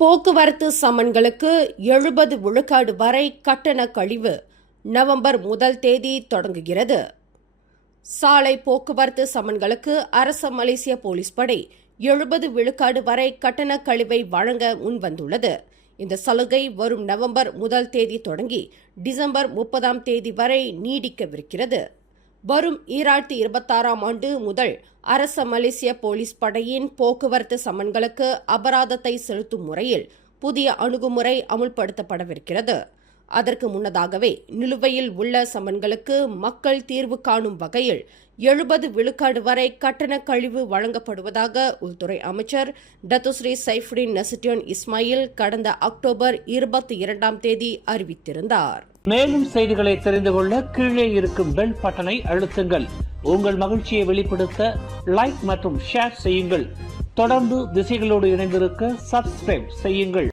போக்குவரத்து சமன்களுக்கு 70 விழுக்காடு வரை கட்டண கழிவு நவம்பர் 1 தொடங்குகிறது. சாலை போக்குவரத்து சமன்களுக்கு அரச மலேசிய போலீஸ் படை 70 விழுக்காடு வரை கட்டண கழிவை வழங்க முன்வந்துள்ளது. இந்த சலுகை வரும் நவம்பர் 1 தொடங்கி டிசம்பர் 30 வரை நீடிக்கவிருக்கிறது. வரும் 2026 ஆண்டு முதல் அரச மலேசிய போலீஸ் படையின் போக்குவரத்து சமன்களுக்கு அபராதத்தை செலுத்தும் முறையில் புதிய அணுகுமுறை அமுல்படுத்தப்படவிருக்கிறது. அதற்கு முன்னதாகவே நிலுவையில் உள்ள சமன்களுக்கு மக்கள் தீர்வு காணும் வகையில் 70 விழுக்காடு வரை கட்டண கழிவு வழங்கப்படுவதாக உள்துறை அமைச்சர் டத்துஸ்ரீ சைஃபுடின் நசுட்டியோன் இஸ்மாயில் கடந்த அக்டோபர் 22 அறிவித்திருந்தார். மேலும் செய்திகளை தெரிந்து கொள்ள கீழே இருக்கும் பெல் பட்டனை அழுத்துங்கள். உங்கள் மகிழ்ச்சியை வெளிப்படுத்த லைக் மற்றும் ஷேர் செய்யுங்கள். தொடர்ந்து திசைகளோடு இணைந்திருக்க சப்ஸ்கிரைப் செய்யுங்கள்.